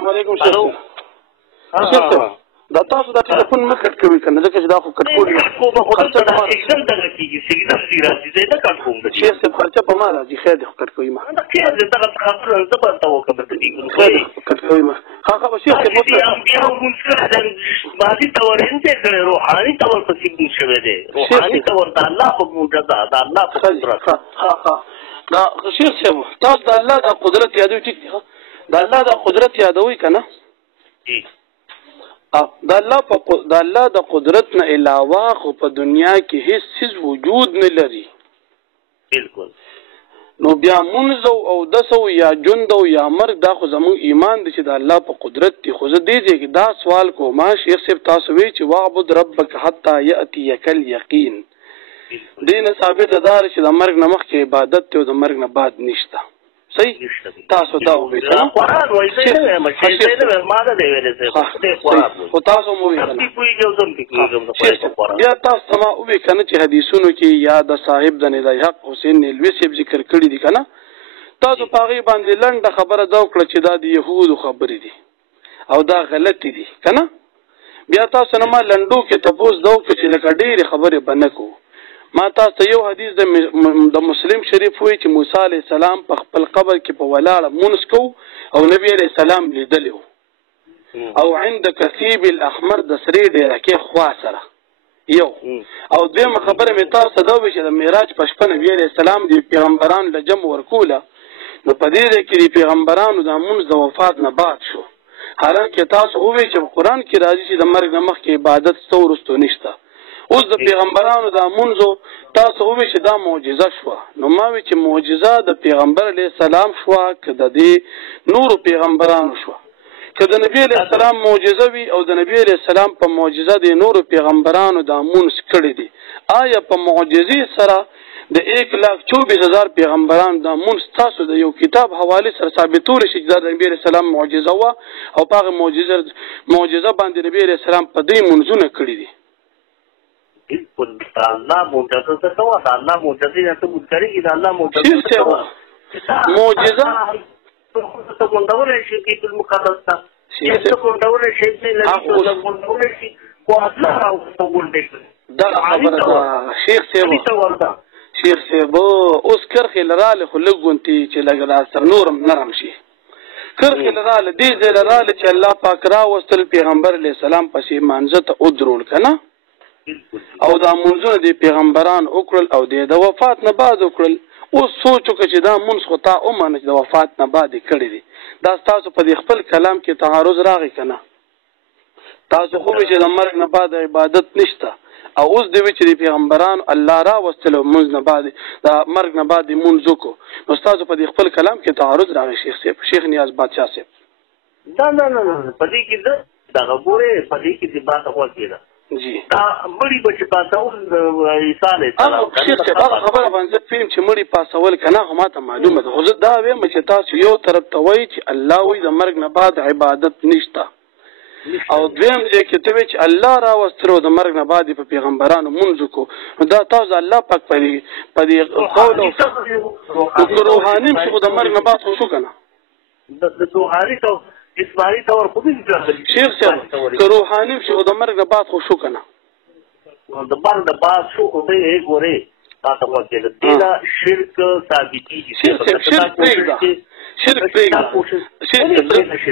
السلام علیکم شیخ دا تاسو دا ټلیفون مه کټ کوئ که نه ځکه چې دا خو کټ کول شیخ صاحب خرچه په ما راځي خیر دی خو کټ کوئ ما کټ کوئ ما ښه به شیخ صاحب شیخ صاحب تاسو د الله دا قدرت یادوي ټیک دی د الله دا قدرت یادوي که نه د الله د قدرت نه علاوه خو په دنیا کې هیڅ څیز وجود نه لري بالکل نو بیا مونځ او دسو یا جند او یا مرګ دا خو زموږ ایمان دی چې د الله په قدرت دی خو زه دې ځای کې دا سوال کوم شیخ صاحب تاسو وی چې واعبد ربک حتی یأتیک الیقین دې نه ثابته ده چې د مرګ نه مخکې عبادت دی او د مرګ نه بعد نشته صحیح تاسو دا وایي قرآن وایي خو تاسو مو وایي بیا تاسو ته ما ووایي که نه چې حدیثونو کې یا د صاحب د ندای حق حسین نیلوي صاحب ذکر کړي دي که نه تاسو په هغې باندې لنډه خبره دا وکړه چې دا د یهودو خبرې دي او دا غلطې دي که نه بیا تاسو نه ما لنډو کې تپوس دا وکړه چې لکه ډېرې خبرې به نه کوو ما تاسو ته یو حدیث د مسلم شریف وایي چې موسی علیه السلام په خپل قبر کې په ولاړه مونځ کوو او نبی علیه السلام لیدلی و او عند کثیب الاحمر د سرې ډیرکې خوا سره یو او دویمه خبره مې تاسو ته دا وایي چې د معراج په شپه نبي علیه السلام د پیغمبرانو له جمع ورکوله نو په دې ځای کې د پیغمبرانو دا مونځ د وفات نه بعد شو حالانکه تاسو ووایي چې په قرآن کې راځي چې د مرګ نه مخکې عبادت سته وروستو نشته اوس د پیغمبرانو دا مونځو تاسو ووایي چې دا معجزه شوه نو ما وایي چې معجزه د پیغمبر علیه السلام شوه که د دې نورو پیغمبرانو شوه که د نبی علیه السلام معجزه وي او د نبی علیه السلام په معجزه د نورو پیغمبرانو دا مونځ کړی دي آیا په معجزې سره د 1,24,000 پیغمبرانو دا مونځ تاسو د یو کتاب حوالې سره ثابتولی شي چې دا د نبی علیه السلام معجزه وه او په هغه معجزه باندې نبی علیه السلام په دې مونځونه کړي دي بالکل الله معجزه څه کوه د الله معجزې نه ته مونځ د الله معجزه معجزه ته مونځولی شي بیت المقدس ته ته مونځولی شي مونځولی شي خو الله راوسته غونډې کړي دغه خبره ده شیخ صاحب اوس کرښې لراله خو لږ غونتې چې لږ راسره نورم نرم شي کرښې لراله دې ځای لراله چې الله پاک راوستل پیغمبر علیه السلام پسې مانځه ته ودرول که نه او دا مونځونه د پیغمبران وکړل او د وفات نه بعد وکړل اوس سوچ وکړه چې دا مونځ خو تا ومنه چې د وفات نه بعد یې کړی دی دا ستاسو په دې خپل کلام کې تعارض راغی که نه تاسو خو وایي چې د مرګ نه بعد عبادت نشته او اوس دی وایي چې د پیغمبرانو الله راوستل او مونځ نه بعد د مرګ نه بعد یې مونځ وکړو نو ستاسو په دې خپل کلام کې تعارض راغی شیخ صاحب شیخ نیاز بادشاه صاحب نه په دې کې دغه ګورې په دې کې د بات غوږ کېده جی مړی به چې پاسول عیسی علیه السلام شیخ صاحب هغه خبره باندې فلم چې مړی پاسول که نه خو ما ته معلومه ده خو زه دا وایم چې تاسو یو طرف ته وایي چې الله وایي د مرګ نه بعد عبادت نشته او دویم ځای کې ته وایي چې الله راوستلو د مرګ نه بعد په پیغمبرانو مونځ وکړو نو دا تاسو الله پاک په دې قول او روحاني شي خو د مرګ نه بعد خو شو که نه د روحاني جسمانی طور خو دې شیخ صاحب که روحاني شي خو د مرګ نه بعد خو شو که نه د مرګ نه بعد شو خو دې ګورې تا ته وکړه دې دا شرک ثابتېږي شرک پرېږده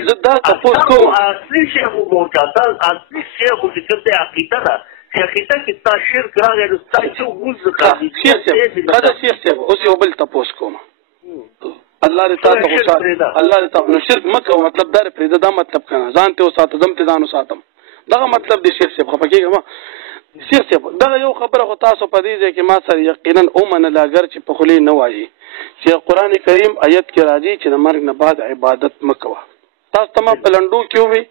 زه دا تپوس کوم اصلي شی خو معجزه اصلي شی خو چې کوم دی عقیده ده چې عقیده کې ستا شرک راغی نو ستا چې ومونځ شیخ صاحب اوس یو بل تپوس کوم الله دې تاسو خوشاله الله دې تاسو نو شرک مکه مطلب دا پرېږده دا مطلب که نه ځان ته وساته ځم ته ځان وساتم دغه مطلب دی شیخ صاحب خفه کېږه ما شیخ صاحب دغه یو خبره خو تاسو په دې ځای کې ما سره یقینا ومنله اګر چې په خولې نه وایي چې قرآن کریم آیت کې راځي چې د مرګ نه بعد عبادت مه کوه تاسو ته ما په لنډو کې ووایي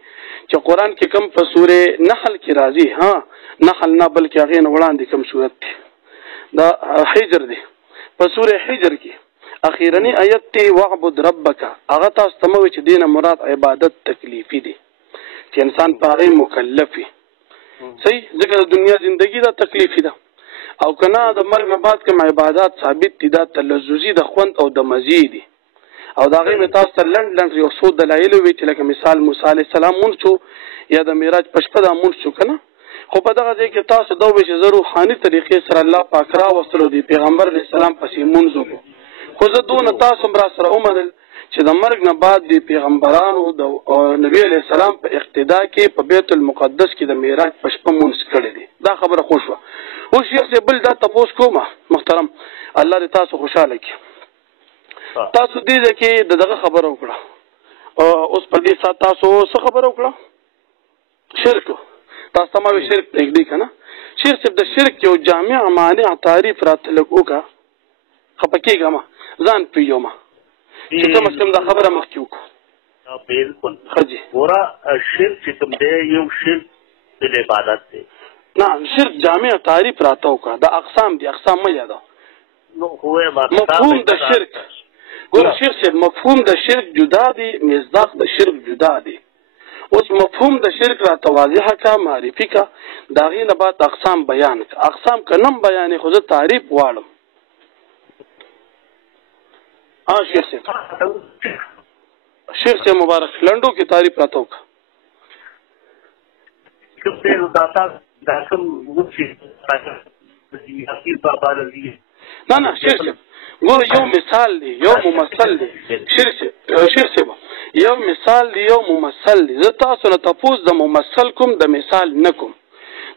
چې قرآن کې کوم په سورې نحل کې راځي نحل نه بلکې هغې نه وړاندې کوم صورت دی دا حجر دی په سورې حجر کې اخیرنی آیت تی وعبد ربک هغه تاسو ته مو چې دینه مراد عبادت تکلیفي دي چې انسان په هغې مکلف وي صحیح ځکه د دنیا زندگی دا تکلیفي ده او که نه د مرګ نه بعد کوم عبادات ثابت دي دا تلذذي د خوند او د مزې دي او دا غي تاسو ته لند یو څو دلایل وی چې لکه مثال موسی علی السلام مونږ شو یا د معراج پښپه دا مونږ شو کنه خو په دغه ځای کې تاسو دا وی چې زه روحاني طریقې سره الله پاک را وصلو دی پیغمبر علی السلام پسې مونږ وکړو خو زه دونه تاسو را سره ومنل چې د مرګ نه بعد د پیغمبرانو د نبی علی السلام په اقتدا کې په بیت المقدس کې د معراج پښپه مونږ کړی دی دا خبره خو شو او شیخ سے بل دا تاسو کومه محترم الله دې تاسو خوشاله کړي تاسو دې کې دغه خبره وکړه اوس په دې سات تاسو څه خبره وکړه شرک تاسو تمام شرک پرېږدي کنه شیخ صاحب د شرک یو جامع مانع تعریف راتلک وکړه خپکیږه ما ځان پیوم چې کوم څه دا خبره مخکې وکړو بالکل خجي ورا شرک چې کوم دی یو شرک د عبادت دی نه شرک جامع تعریف راته وکړه د اقسام دي اقسام مې یادو نو هو مفهوم د شرک ګور شیخ صاحب مفهوم د شرک جدا دی مصداق د شرک جدا دی اوس مفهوم د شرک راته واضحه کا معرفي کا داغې نه بعد اقسام بیان کا اقسام کنم بیان خو زه تعریف واړم شیخ صاحب مبارک لنډو کې تعریف راته وکړه نه شیخ صاحب ګوره یو مثال دی یو ممثل دی شیخ صاحب یو مثال دی یو ممثل دی زه تاسو نه تپوس د ممثل کوم د مثال نه کوم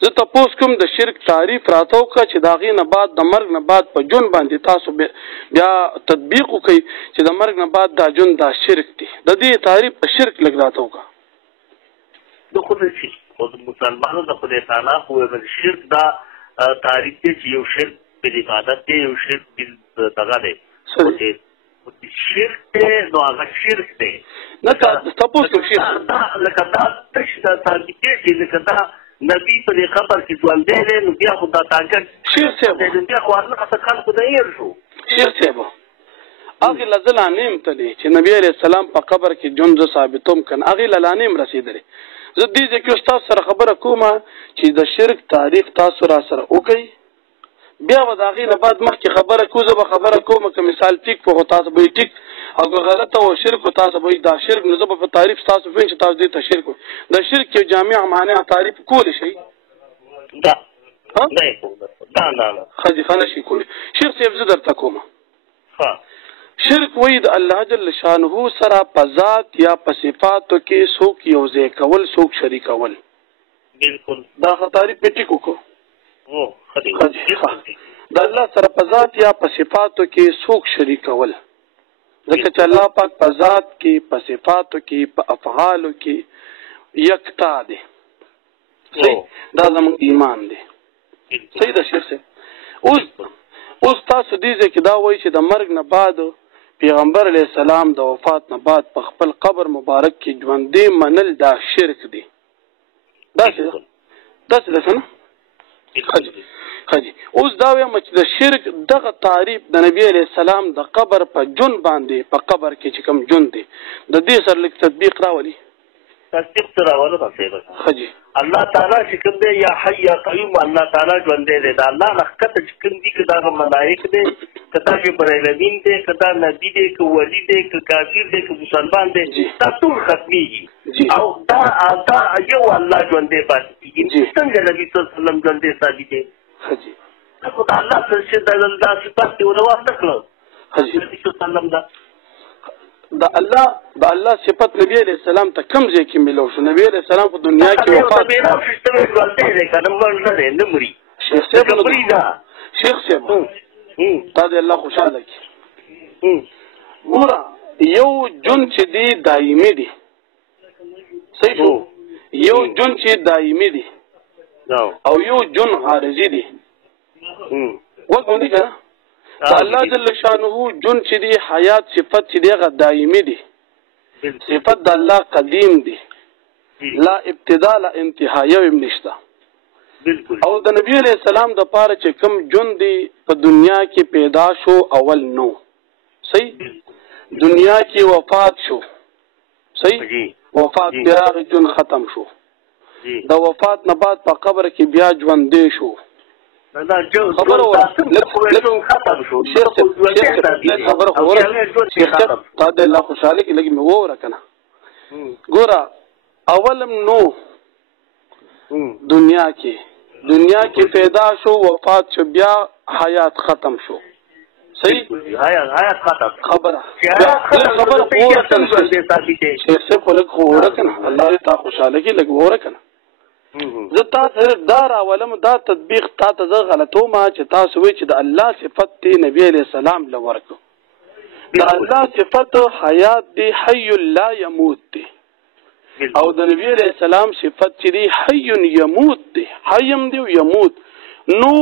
زه تپوس کوم د شرک تعریف راته وکړه چې د هغې نه بعد د مرګ نه بعد په ژوند باندې تاسو بیا تطبیق وکړئ چې د مرګ نه بعد دا ژوند دا شرک دی د دې تعریف په شرک لږ راته وکړه د خو د مسلمانانو د خدای تعالی خو د شرک دا تعریف دی چې یو شرک په عبادت دی یو شرک په دغه دی شرک دی نو هغه شرک دی نه تپوس کوم شیخ لکه دا تش دا ثابتې چې لکه دا نبی په دې خبر کې ژوندی دی نو بیا خو دا طاقت شیخ صاحب بیا خو الله څخه خلکو ته هېر شو شیخ صاحب هغې له زه لانیم تللی چې نبی علیه السلام په قبر کې ژوند زه ثابتوم کنه هغې له لانیم رسېدلی زه دې ځای کې اوس تاسو سره خبره کومه چې د شرک تعریف تاسو را سره وکړئ بیا به د هغې نه بعد مخکې خبره کوو زه به خبره کوم که مثال ټیک په خو تاسو به یې ټیک او که غلطه و شرک و تاسو به دا شرک نو زه به په تعریف تاسو ویم چې تاسو دې ته شرک وایي د شرک یو جامع معنی تعریف کولی شئ نه ښه ښه نه شي کولی شیخ صاحب زه درته کومه شرک وایي د الله جل شانه سره په ذات یا په صفاتو کې څوک یو ځای کول څوک شریکول بالکل دا ښه تعریف مې ټیک وکړو د الله سره په ذات یا په صفاتو کې څوک شریکول ځکه چې الله پاک په ذات کې په صفاتو کې په افعالو کې یکتا دی دا زموږ ایمان دی صحیح ده شیخ صاحب اوس تاسو دې ځای کې دا وایي چې د مرګ نه بعد پیغمبر علیه السلام د وفات نه بعد په خپل قبر مبارک کې ژوندی منل دا شرک دی داسې ده نه خجي اوس دا وایم چې د شرک دغه تعریف د نبی علیه السلام د قبر په جون باندې په قبر کې چې کوم جون دی د دې سره لیک تطبیق راولي تطبیق سره راولي بس خجي الله تعالی چې کوم دی یا حي یا قیوم الله تعالی ژوند دی دا الله لخت چې کوم دی کدا ملائک دی کدا جبرائیل الامین دی کدا نبی دی که ولی دی که کافر دی که مسلمان دی دا ټول ختمیږي او دا یو الله ژوند دی پاتې کیږي څنګه نبی صلی الله علیه وسلم ژوند دی ثابت دی خجي خو دا الله څخه دا صفات دی ورو وکړو خجي نبی صلی الله علیه وسلم د الله صفت نبی علیہ السلام ته کوم ځای کې ملو شو نبی علیہ السلام په دنیا کې وفات شیخ صاحب تا دې الله خوشاله کړي ګوره یو جون چې دی دایمي دی صحیح شو یو جون چې دایمي دی او یو جون عارضي دی وګورئ کنه الله جل شانه جون چې دی حیات صفت چې دی هغه دایمي دی صفت د الله قدیم دی لا ابتدا لا انتها یو نشته او د نبی علیہ السلام د پاره چې کوم جون دی په دنیا کې پیدا شو اول نو صحیح دنیا کې وفات شو صحیح وفات بیا جون ختم شو د وفات نه بعد په قبر کې بیا ژوندې شو دا جو خبره ختم شو خبره تا د الله خوشاله کې لګي مې وره کنه ګوره اولم نو دنیا کې پیدا شو وفات شو بیا حیات ختم شو صحیح حیات ختم خبره وره کنه شیخ صاحب خو لګ وره کنه الله دې تا خوشاله کې لګ وره کنه زه تاسو دا راولم دا تطبیق تاسو زه غلطو ما چې تاسو وی چې د الله صفت دی نبی علیہ السلام لورکو د الله صفت حیات دی حی لا يموت دی او د نبی علیہ السلام صفت چې دی حی يموت دی حیم دی یموت نو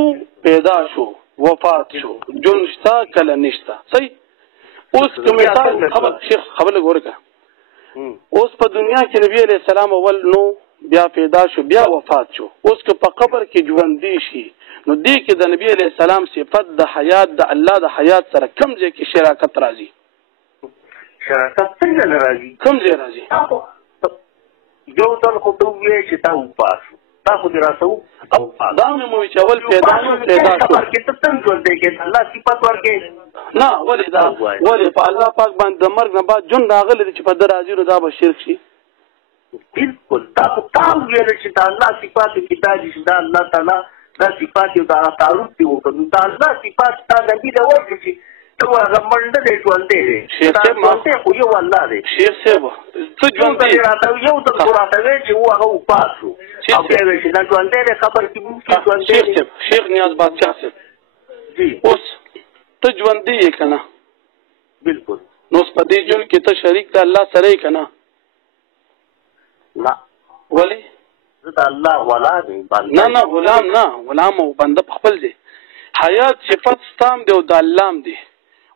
پیدا شو وفات شو جون شتا کله نشتا صحیح اوس کوم خبر شیخ خبر لګورکا اوس په دنیا کې نبی علیہ السلام اول نو بیا پیدا شو بیا وفات شو اوس که په قبر کې ژوندې شي نو دې کې د نبی علیہ السلام صفت د حیات د الله د حیات سره کوم ځای کې شراکت راځي کوم ځای راځي یو ځل خو ته وایې چې تا وپاسو تا خو دې راسو او دا مې مو چې اول پیدا شو کې ته څنګه ژوندې کې الله صفت ورکې نه ولې په الله پاک باندې د مرګ نه بعد جون راغلی چې په در راځي نو دا به شرک شي بالکل تا ویل چې دا الله صفات کتاب چې دا الله تعالی دا صفات یو دا تعارف دی وکړو دا الله صفات تا نبی دا ورته چې تو هغه منډه دې ژوندې دي شیخ صاحب ما خو یو الله دی شیخ صاحب څه ژوندې راته یو د قرآن دی چې هغه وپاسو او بیا چې دا ژوندې خبر کې مو ژوندې شیخ نیاز بادشاہ صاحب جی اوس ته ژوندې یې کنه بالکل نو په دې جون کې ته شریک د الله سره یې کنه لا ولی زه الله ولا دی نه غلام او بنده خپل دی حیات صفت ستام دی او د الله دی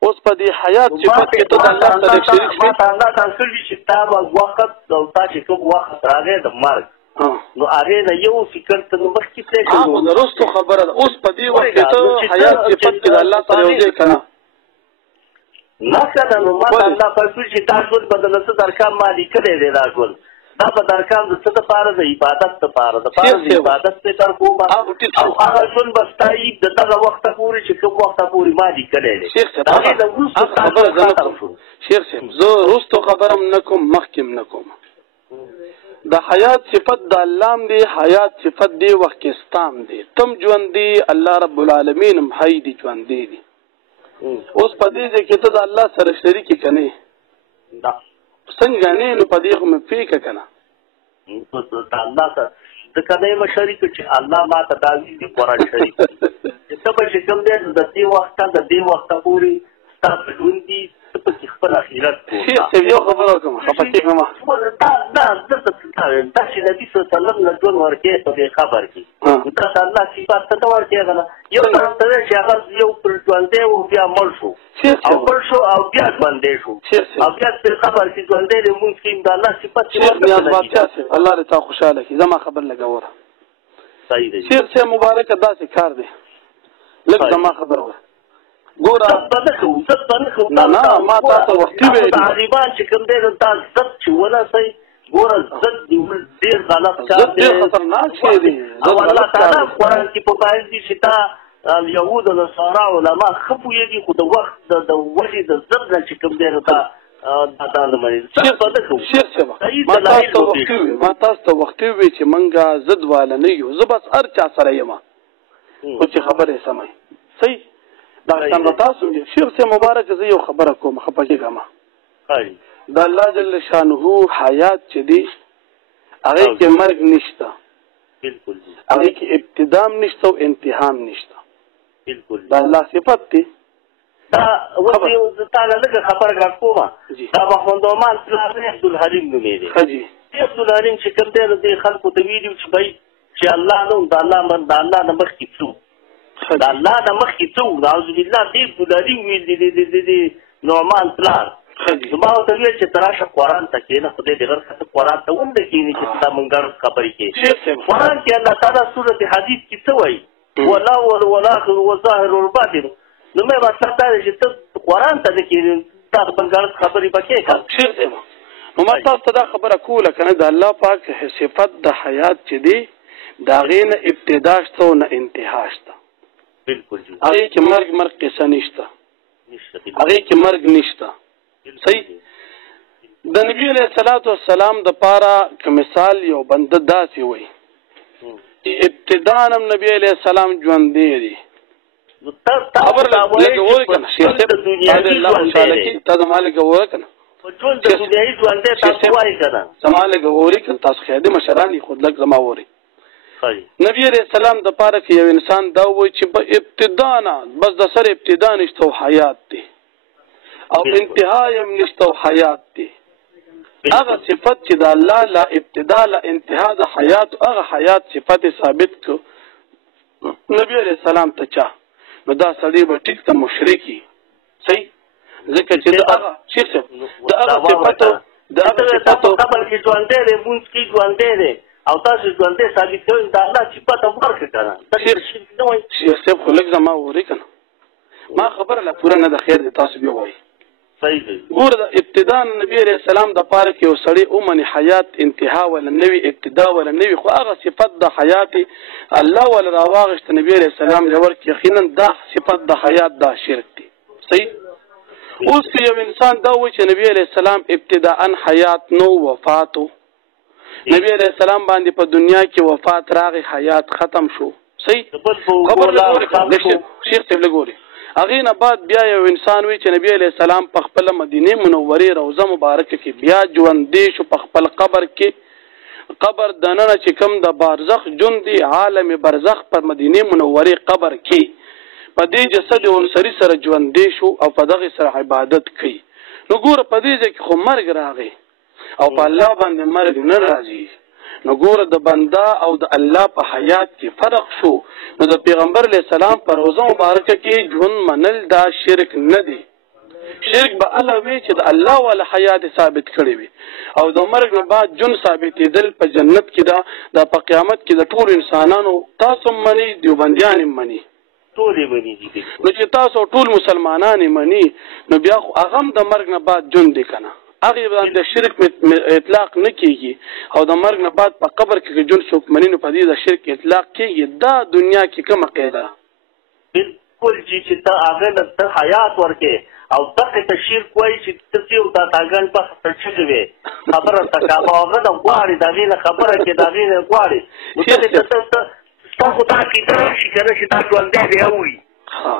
اوس په دې حیات صفت کې ته د الله سره شریک شې ما الله تاسو چې تاب وخت او تاسو کوم وخت راغی د مرګ نو هغه نه یو فکر ته مخکې څه کوو نو رستو خبره اوس په دې وخت ته حیات صفت کې د الله سره یو ځای کنه نه کله نو ما الله تاسو چې تاسو بدل څه درکا مالي کړی دی راګل دا په درکان د څه د پاره د عبادت لپاره د پاره د عبادت څخه تر کومه او هغه ټول بستای د دغه وخت پورې چې کوم وخت پورې ما دي کړل شیخ صاحب شیخ صاحب زه رستو خبرم نکوم مخکم نکوم د حیات صفت د الله دی حیات صفت دی وخت کې ستام دی تم ژوند دی الله رب العالمین هم حی دی ژوند دی اوس په دې کې ته د الله سره شریک کنه څنګه نه نو په دې کوم فکر کنه الله ته د کله مشرک چې الله ما ته دازي دی قرآن شریف چې سبا چې کوم دې د دې وخت پورې تاسو ژوندۍ په خپل اخرت څه یو خبره کوم خپل ما دا چې نبی صلی الله علیه وسلم له ټول ورکه په خبر کې دا الله صفات ته ورکه غلا یو څه چې هغه یو پر ژوندې او بیا مړ شو او بیا ژوندې شو او بیا په خبر کې ژوندې له ممکن د الله صفات الله دې تا خوشاله کړي زما خبر لګاوره صحیح دی شیخ سے مبارک داسې کار دی لږ زما خبر وره ګوره نه ما تاسو وختي ویل طالبان چې کوم دې تاسو ست چې ولا سي ګوره زد ډیر غلط کار دی خطرناک شی دی الله تعالی قرآن کې په پای دي چې تا اليهود او نصارا علما خپو یې خو د وخت د وجه د زد چې کوم دې تا دا د مری شیخ صاحب ما تاسو وختي وی چې منګه زد والا نه یو زه بس هر چا سره یم خو چې خبره سمای صحیح دا څنګه تاسو شیخ سے مبارک زه یو خبره کوم خپګه ما د الله جل شانه حیات چې دی هغه کې مرګ نشته بالکل هغه کې ابتدام نشته او انتهام نشته بالکل دا الله صفت دی دا وځي تعالی لږ خبره راکوما دا بخوندومان پلان عبد الحلیم نومې دی حجی عبد الحلیم چې کوم دی خلکو ته ویډیو چې بای چې الله نو د الله نه مخ کې څو دا الله د مخ کې څو اعوذ بالله دې عبد الحلیم ویل دي نومان پلان زما ته ویل چې تراشه قرآن ته کې نه خدای دې غره قرآن ته وند کې نه چې دا مونږ خبرې کې قرآن کې الله تعالی سورته حدیث کې څه وایي ولا والآخر والظاهر والباطن نو مې مطلب دا چې ته قرآن ته کې تاسو بنګار خبرې پکې کا نو ما تاسو دا خبره کوله کنه د الله پاک صفت د حیات چې دی دا غینه ابتدا شته او نه انتها شته بالکل جی هغه کې مرګ قصه نشته هغه کې مرګ نشته صحیح د نبی علیہ الصلوۃ والسلام د پاره که مثال یو بنده داسې وي ابتداء نبی علیہ السلام ژوند دی خبر لګوي کنه شیخ صاحب الله تعالی کی تاسو مالک وره کنه ټول د دنیاي ژوند ته تاسو وایي کنه سماله ګوري کنه تاسو خیاده مشران خود لک زما وره نبی علیہ السلام د پاره کې یو انسان دا وای چې په ابتداء نه بس د سر ابتداء نشته حیات دی او انتها هم نشته حیات دی هغه صفت چې د الله لا ابتداء لا انتها د حیات هغه حیات صفت ثابت کو نبی علیہ السلام ته چا نو دا سړی به ټیک ته مشرکی صحیح ځکه چې دا هغه شیخ دا هغه صفت دا هغه صفت قبل کې ژوند دی مونږ کې ژوند دی او تاسو ژوند دی ثابت کوي دا الله صفت ورکړه کنه شیخ صاحب خو لږ زما وری کنه ما خبره لا پوره نه د خیر د تاسو بیا وایي ګوره د ابتداء نبی علیہ السلام د پاره کې یو سړی اومني حیات انتها ولا نوی ابتداء ولا نوی خو هغه صفت د حیات الله ولا راواغشت نبی علیہ السلام لور کې یقینا دا صفت د حیات دا شرک دی صحیح اوس یو انسان دا وایي چې نبی علیہ السلام ابتداء حیات نو وفاتو نبی علیہ السلام باندې په دنیا کې وفات راغی حیات ختم شو صحیح خبر لګوري شیخ ته لګوري هغه نه بعد بیا یو انسان وی چې نبی علیہ السلام په خپل مدینه منوره روضه مبارکه کې بیا ژوند دی شو په خپل قبر کې قبر دننه چې کوم د برزخ جون دی عالم برزخ پر مدینه منوره قبر کې په دې جسد انصری سره ژوند دی شو او په دغه سره عبادت کوي نو ګوره په دې کې خو مرګ راغی او په الله باندې مرګ نه راځي نو ګوره د بنده او د الله په حیات کې فرق شو نو د پیغمبر علیہ السلام پر روزه مبارکه کې ژوند منل دا شرک نه دی شرک به الله وی چې د الله ولا حیات ثابت کړي وي او د مرګ نه بعد ژوند ثابتېدل په جنت کې دا په قیامت کې د ټول انسانانو تاسو منی دیوبندیان منی ټول منی دي نو چې تاسو ټول مسلمانان منی نو بیا خو هغه د مرګ نه بعد ژوند دی کنه هغه باندې شرک اطلاق نه کیږي او د مرګ نه بعد په قبر کې ژوند څوک منی نو په دې د شرک اطلاق کیږي دا دنیا کې کومه قاعده بالکل چې ته هغه د حیات ورکه او دغه تشرک وایي چې ته یو دا تاګان په څه وي خبره تکا هغه د غواړي دا وینه خبره کې دا وینه غواړي تاسو ته کې دا شي کنه چې تاسو اندې دی وي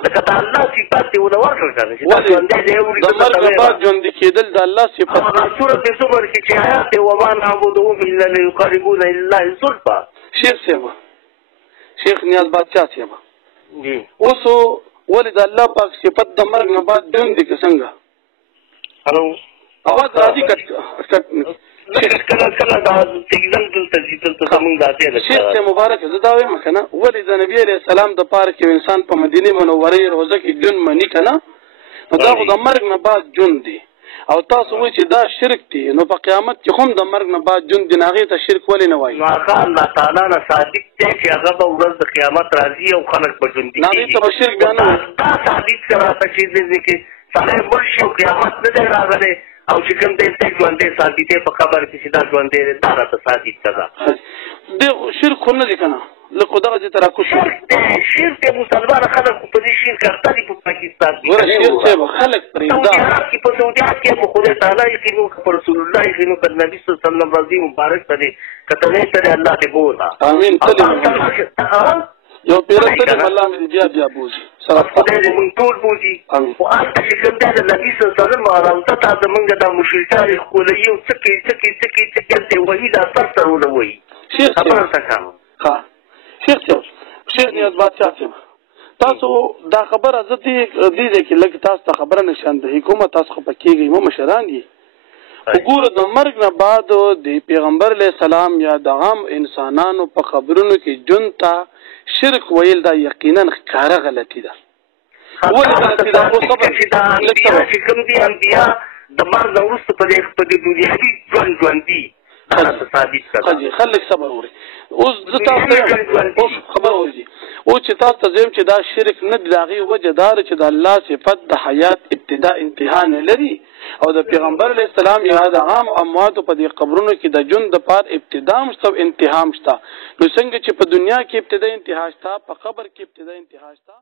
لکه دا الله صفات دی ولور کړل چې تاسو اندې دی وي د مرګ بعد ژوند کېدل د الله صفات سورۃ زمر کې چې آیات او ما نعبدهم الا ليقربونا الى الله زلفى شیخ نیاز بادشاہ صاحب جی اوس ولې د الله پاک صفت د مرګ نه بعد ژوند دي څنګه هلو اواز راځي کټ کله دا سیګنال دلته څنګه راځي شیخ مبارک زه دا وایم کنه ولې د نبی علیہ السلام د پاره کې انسان په مدینه منوره روزه کې ژوند منی کنه نو دا د مرګ نه بعد ژوند دی او تاسو وایئ چې دا شرک دی نو په قیامت کې هم د مرګ نه بعد ژوند دی هغه ته شرک ولې نه وایي نو هغه الله تعالی نه ثابت دی چې هغه به ورځ د قیامت راځي او خلک به ژوند دي هغه ته شرک نه وایي دا ثابت سره چې دې کې سره مرشي او قیامت نه دی راغلی او چې کوم دې ژوند دی ثابت په خبر کې دا ژوند دی دا راته ثابت کړه د شرک نه دی کنه لکه دغه چې ترا کو شرک مسلمان خلک په دې شرک اخته دي په پاکستان کې ګوره شرک خلک پرېږده په سعودي کې په خدای تعالی یقینو په رسول الله یقینو په نبی صلی الله علیه وسلم رضی مبارک ته کته ته الله ته بولا امين یو پیرته الله مې بیا بوزي سره خدای دې مونږ ټول بوزي او انت چې کوم د نبی صلی الله علیه وسلم راوته تاسو مونږ د مشرکان خولې او څکي ته وਹੀ دا تاسو ولوي شیخ خبره تکام ها شیخ نیاز بادشاہ صاحب تاسو دا خبره زدي کې لکه تاسو ته خبره نشاندهي کومه تاسو خو پکېږي مو مشران دي وګوره د مرګ نه بعد د پیغمبر علیہ السلام یا د عام انسانانو په خبرونو کې جون ته شرک ویل دا یقینا ښکاره غلطي ده ولې غلطي ده او صبر چې کوم دي انبیا د مرګ وروسته په دې دنیا کې ژوند دي خلک صبر وکړي اوس تاسو خبر وږي او چې تاسو ته زم چې دا شرک نه دی هغه وجه دار چې د الله صفت د حیات ابتداء انتها نه لري او د پیغمبر علیہ السلام یا د عام اموات په دې قبرونو کې د ژوند د پار ابتدا مشته انتها مشته نو څنګه چې په دنیا کې ابتدا انتها شته په قبر کې ابتدا انتها شته